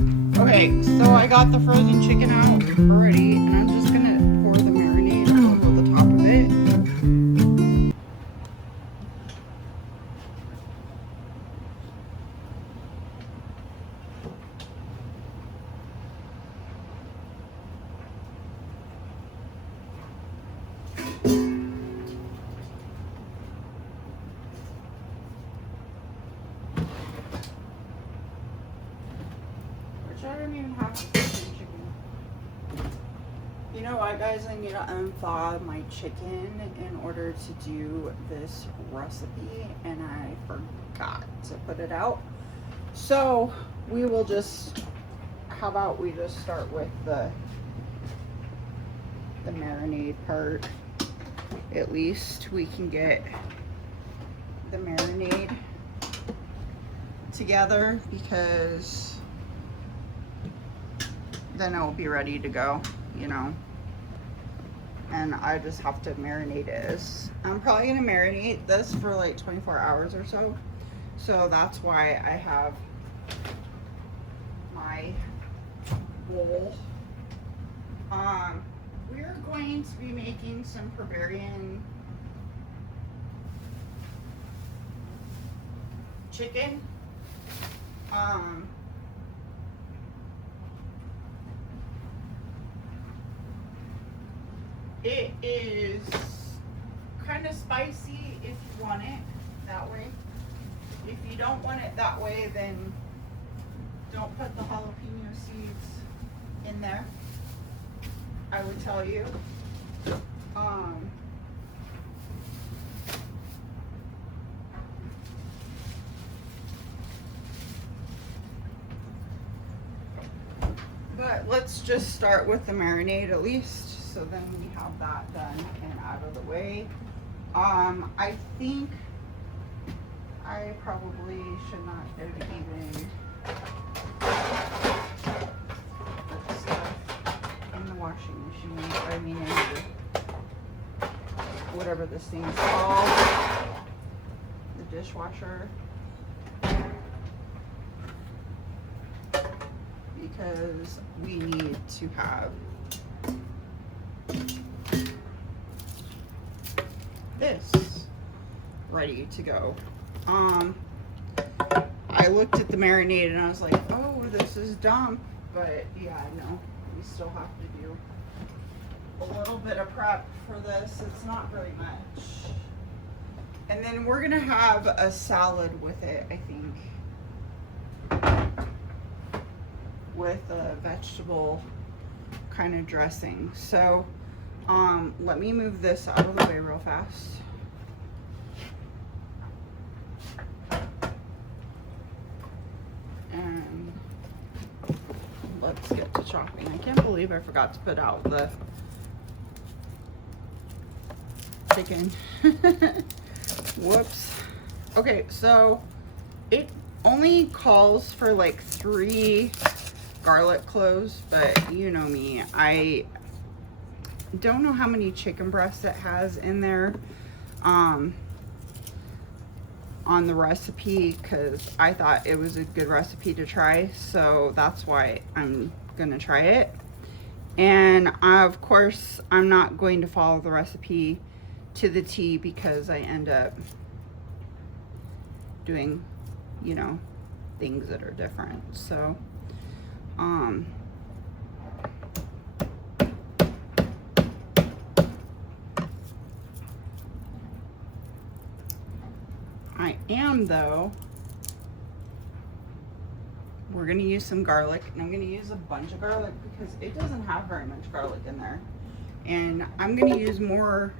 Okay, so I got the frozen chicken out already, and I'm just gonna pour the marinade over the top of it. Which I don't even have frozen chicken. You know what, guys? I need to unthaw my chicken in order to do this recipe, and I forgot to put it out. So we will just, how about we just start with the marinade part. At least we can get the marinade together, because then it will be ready to go, you know. And I just have to marinate it. I'm probably gonna marinate this for like 24 hours or so. So that's why I have my bowl. We're going to be making some Peruvian chicken. It is kind of spicy if you want it that way. If you don't want it that way, then don't put the jalapeno seeds in there, I would tell you. But let's just start with the marinade at least, so then we have that done and out of the way. I think I probably should not have even put stuff in the washing machine. I mean, in the, whatever this thing is called, the dishwasher. Because we need to have this ready to go. I looked at the marinade and I was like, oh, this is dumb. But yeah, no, we still have to do a little bit of prep for this. It's not very much. And then we're gonna have a salad with it, I think. With a vegetable kind of dressing. So let me move this out of the way real fast. And let's get to chopping. I can't believe I forgot to put out the chicken. Whoops. Okay, so it only calls for like 3 garlic cloves, but you know me, I don't know how many chicken breasts it has in there on the recipe, because I thought it was a good recipe to try, so that's why I'm gonna try it. And of course I'm not going to follow the recipe to the T, because I end up doing, you know, things that are different. So I am, though, we're gonna use some garlic, and I'm gonna use a bunch of garlic because it doesn't have very much garlic in there. And I'm gonna use more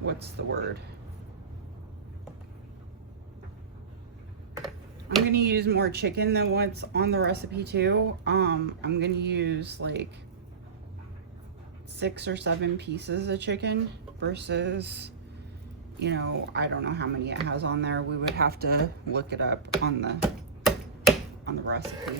what's the word? I'm gonna use more chicken than what's on the recipe too. I'm gonna use like 6 or 7 pieces of chicken versus, you know, I don't know how many it has on there. We would have to look it up on the recipe.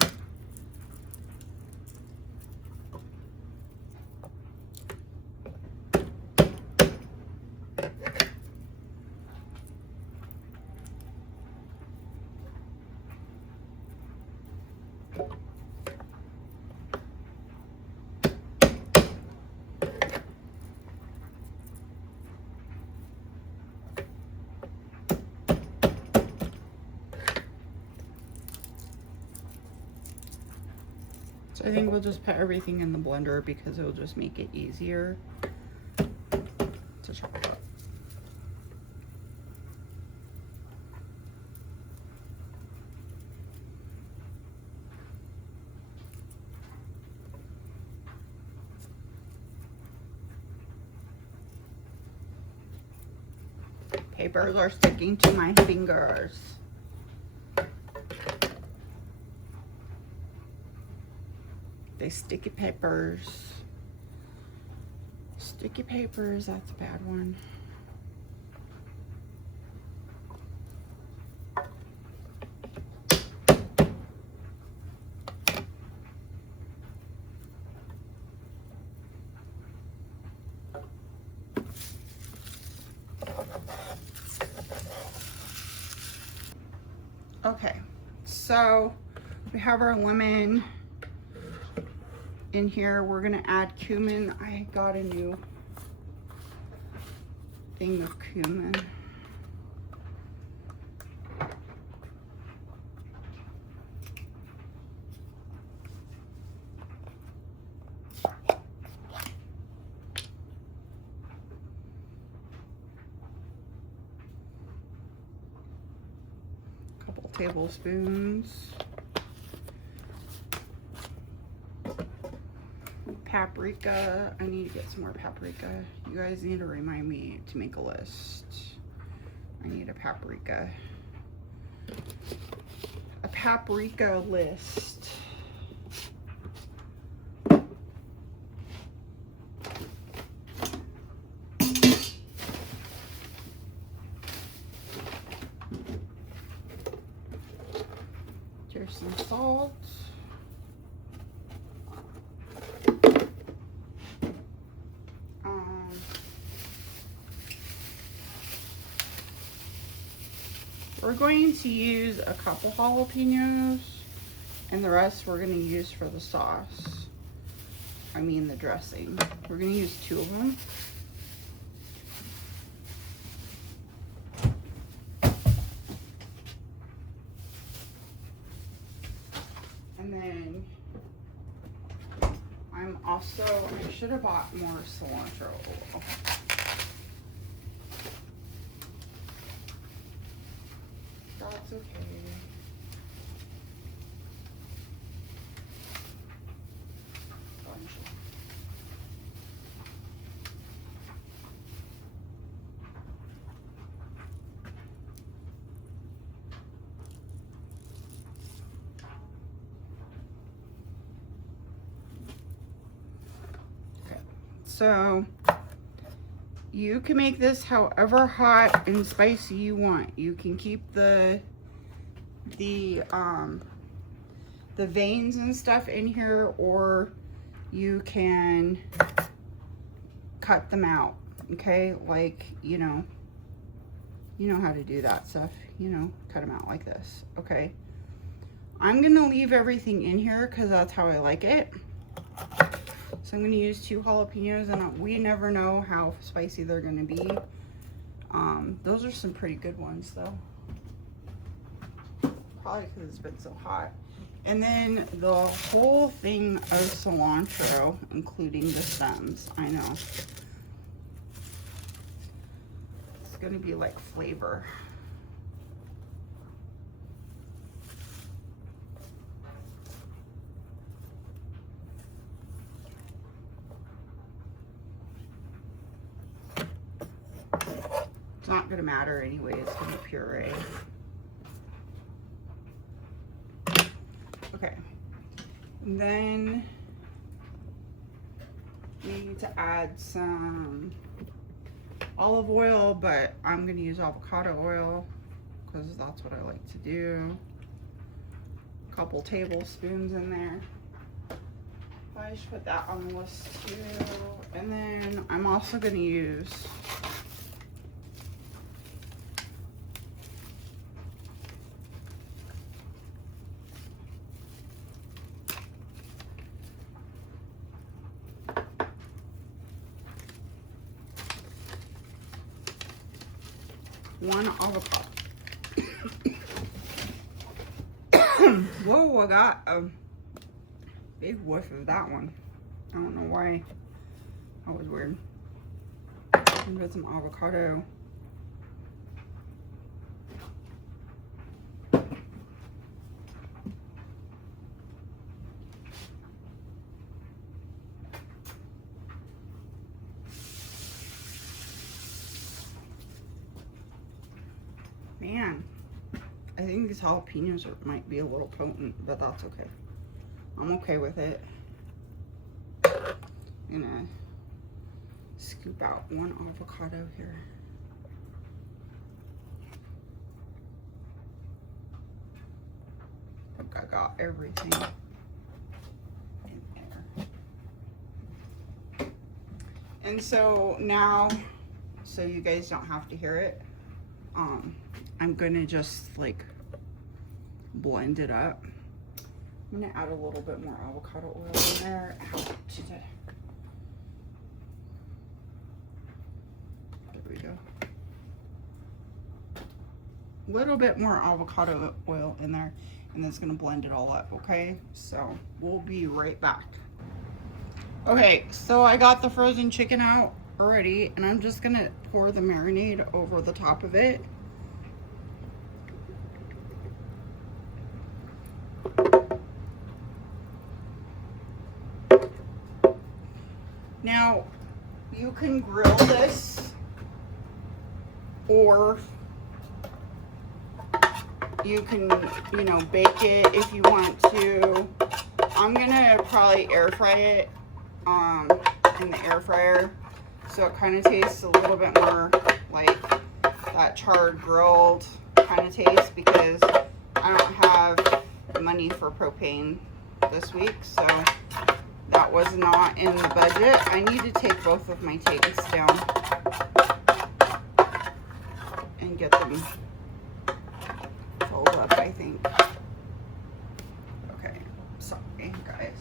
So I think we'll just put everything in the blender because it will just make it easier to chop up. Papers are sticking to my fingers. They sticky papers. Sticky papers, that's a bad one. Okay, so we have our lemon in here. We're gonna add cumin. I got a new thing of cumin. Couple tablespoons. Paprika. I need to get some more paprika. You guys need to remind me to make a list. I need a paprika list. Here's some salt. We're going to use a couple jalapenos, and the rest we're going to use for the sauce. I mean the dressing. We're going to use 2 of them. And then I should have bought more cilantro. Okay. That's okay. Okay, so you can make this however hot and spicy you want. You can keep the veins and stuff in here, or you can cut them out. Okay, like you know how to do that stuff. Cut them out like this. Okay, I'm gonna leave everything in here because that's how I like it. So I'm gonna use 2 jalapenos, and we never know how spicy they're gonna be. Those are some pretty good ones though. Probably because it's been so hot. And then the whole thing of cilantro, including the stems. I know. It's gonna be like flavor. It's not gonna matter anyway, it's gonna be puree. Okay, and then we need to add some olive oil, but I'm gonna use avocado oil because that's what I like to do. A couple tablespoons in there. I should put that on the list too. And then I'm also gonna use one avocado. Whoa, I got Big whiff of that one. I don't know why. That was weird. And put some avocado. Man, I think these jalapenos might be a little potent, but that's okay. I'm okay with it. I'm gonna scoop out one avocado here. I think I got everything in there. And so now, so you guys don't have to hear it, I'm gonna just like blend it up. I'm gonna add a little bit more avocado oil in there. There we go. A little bit more avocado oil in there, and that's gonna blend it all up, okay? So we'll be right back. Okay, so I got the frozen chicken out already, and I'm just gonna pour the marinade over the top of it. Now, you can grill this, or you can, you know, bake it if you want to. I'm gonna probably air fry it in the air fryer, so it kind of tastes a little bit more like that charred grilled kind of taste, because I don't have money for propane this week, so that was not in the budget. I need to take both of my tanks down and get them filled up, I think. Okay, sorry guys.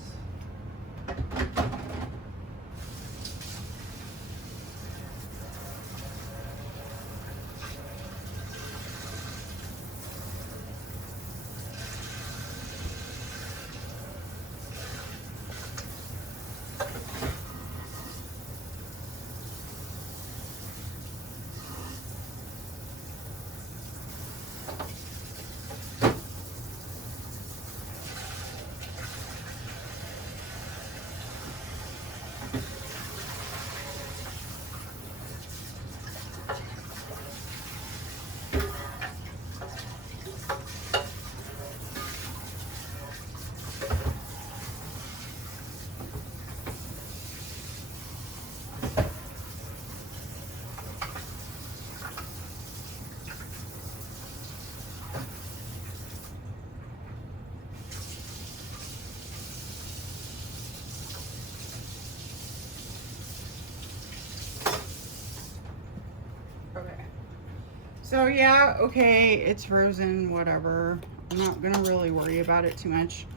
So yeah, okay, it's frozen, whatever. I'm not gonna really worry about it too much.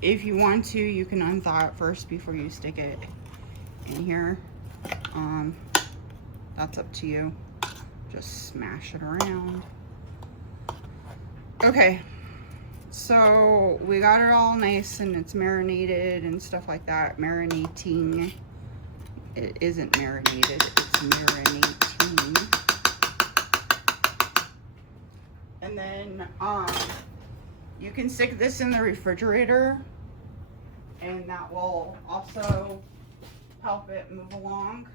If you want to, you can unthaw it first before you stick it in here. That's up to you. Just smash it around. Okay, so we got it all nice and it's marinated and stuff like that. Marinating. It isn't marinated, it's marinating. And then you can stick this in the refrigerator, and that will also help it move along.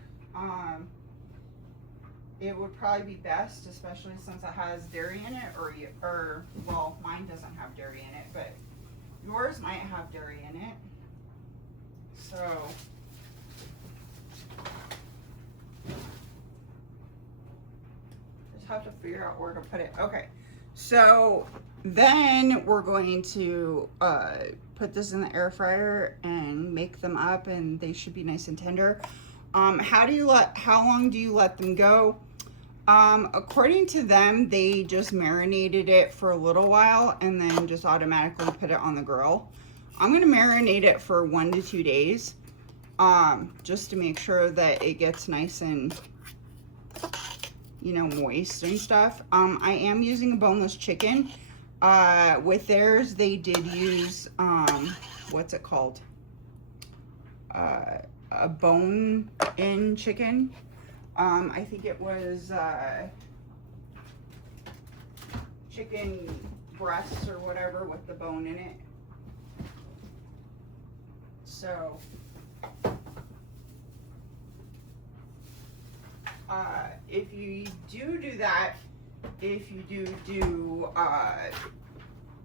It would probably be best, especially since it has dairy in it, or well, mine doesn't have dairy in it, but yours might have dairy in it. So just have to figure out where to put it. Okay. So then we're going to put this in the air fryer and make them up, and they should be nice and tender. How long do you let them go? According to them, they just marinated it for a little while and then just automatically put it on the grill. I'm gonna marinate it for 1 to 2 days, just to make sure that it gets nice and, you know, moist and stuff. I am using a boneless chicken. With theirs, they did use what's it called? A bone-in chicken. I think it was chicken breasts or whatever with the bone in it. So if you do that, if you do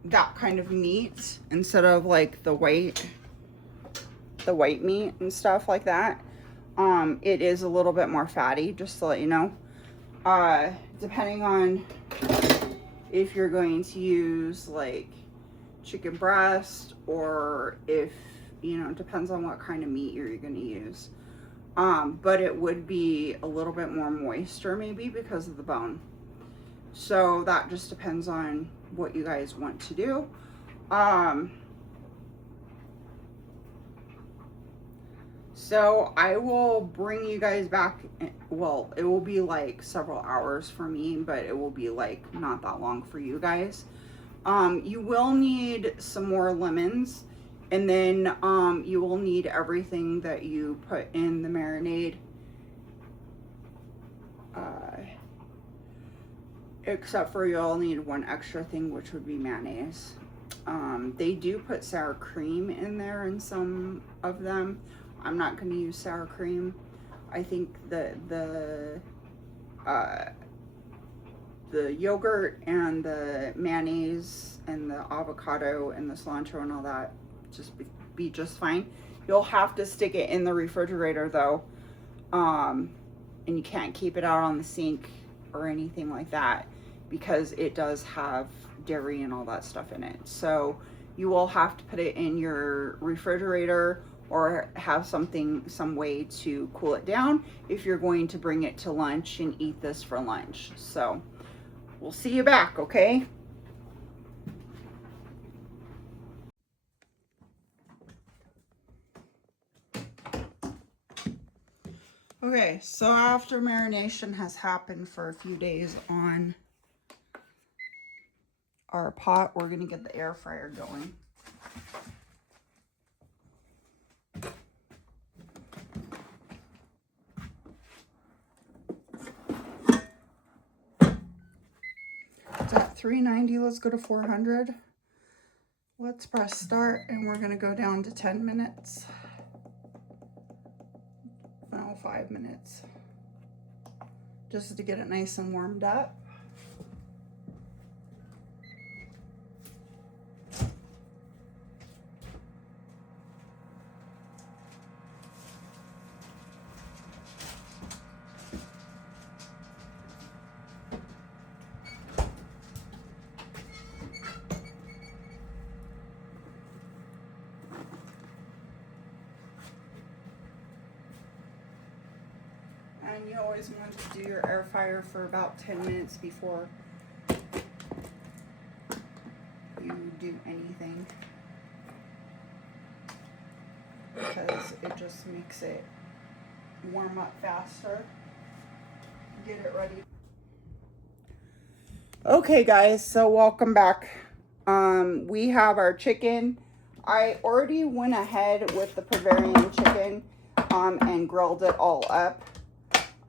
that kind of meat instead of like the white meat and stuff like that, it is a little bit more fatty, just to let you know. Depending on if you're going to use like chicken breast, or if, you know, it depends on what kind of meat you're going to use. But it would be a little bit more moisture maybe because of the bone. So that just depends on what you guys want to do. So I will bring you guys back. Well, it will be like several hours for me, but it will be like not that long for you guys. You will need some more lemons, and then you will need everything that you put in the marinade, except for you'll need one extra thing, which would be mayonnaise. They do put sour cream in there in some of them. I'm not going to use sour cream. I think the yogurt and the mayonnaise and the avocado and the cilantro and all that just be just fine. You'll have to stick it in the refrigerator though, and you can't keep it out on the sink or anything like that, because it does have dairy and all that stuff in it. So you will have to put it in your refrigerator, or have some way to cool it down if you're going to bring it to lunch and eat this for lunch. So we'll see you back, okay? Okay, so after marination has happened for a few days on our pot, we're gonna get the air fryer going. It's at 390, let's go to 400. Let's press start, and we're gonna go down to 10 minutes. No, 5 minutes. Just to get it nice and warmed up. And you always want to do your air fryer for about 10 minutes before you do anything, because it just makes it warm up faster. Get it ready. Okay guys, so welcome back. We have our chicken. I already went ahead with the Peruvian chicken and grilled it all up.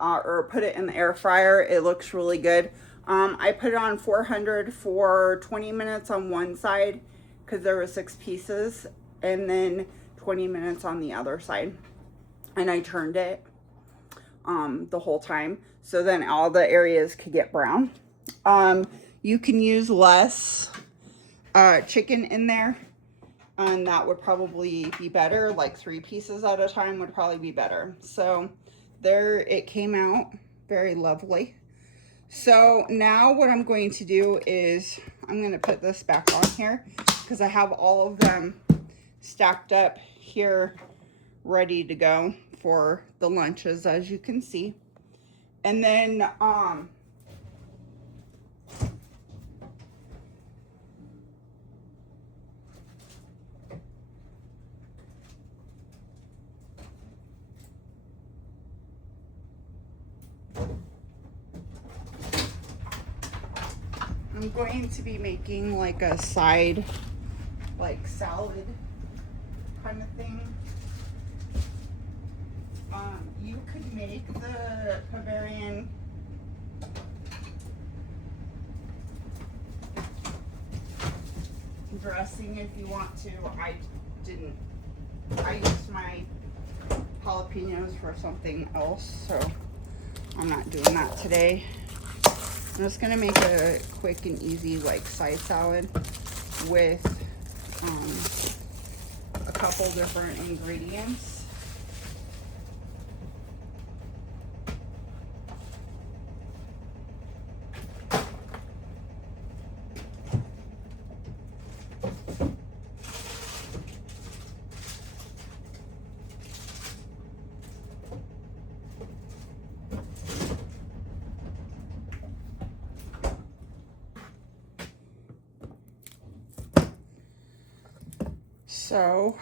Or put it in the air fryer. It looks really good. I put it on 400 for 20 minutes on one side because there were 6 pieces, and then 20 minutes on the other side. And I turned it the whole time, so then all the areas could get brown. You can use less chicken in there, and that would probably be better. Like 3 pieces at a time would probably be better. So there it came out, very lovely. So now what I'm going to do is I'm going to put this back on here, because I have all of them stacked up here ready to go for the lunches, as you can see. And then I'm going to be making like a side, like salad kind of thing. You could make the Peruvian dressing if you want to. I didn't. I used my jalapeños for something else, so I'm not doing that today. I'm just gonna make a quick and easy like side salad with a couple different ingredients. So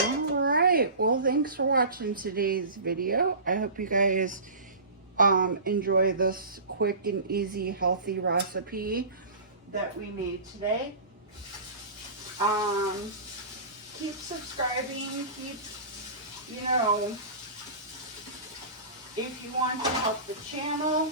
Alright, well thanks for watching today's video. I hope you guys enjoy this quick and easy healthy recipe that we made today. Keep subscribing, keep, you know, If you want to help the channel,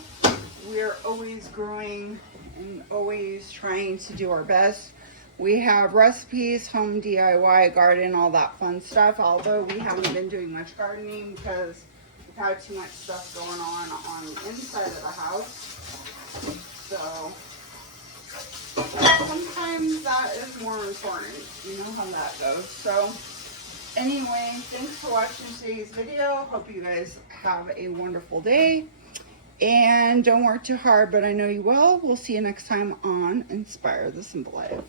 we're always growing and always trying to do our best. We have recipes, home DIY, garden, all that fun stuff. Although we haven't been doing much gardening because we've had too much stuff going on the inside of the house. So sometimes that is more important. You know how that goes. So anyway, thanks for watching today's video. Hope you guys have a wonderful day. And don't work too hard, but I know you will. We'll see you next time on Inspire the Simple Life.